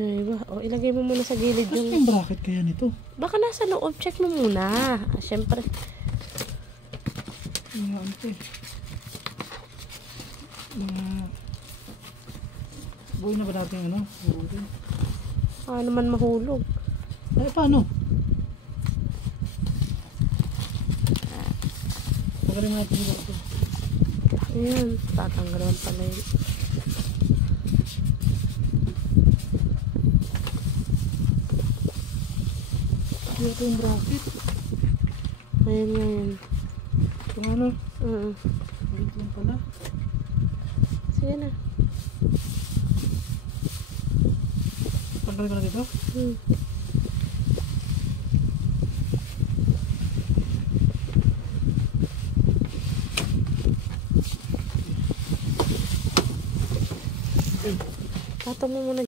Ay ba? O, ilagay mo muna sa gilid Kasi yung bracket kaya nito. Baka nasa loob. Check mo muna. Siyempre. Mga ano to eh. Mga... Buhay na ba natin ano? Buhay. Paano naman mahulog? Ay, paano? Pagaling natin ito. Ayan. Tatanggalan pala yun. Ito yung bracket. Ayan nga yan. Ito nga no? Wait lang pala. Sige na. Tanggalin ko na dito? Patong mo muna.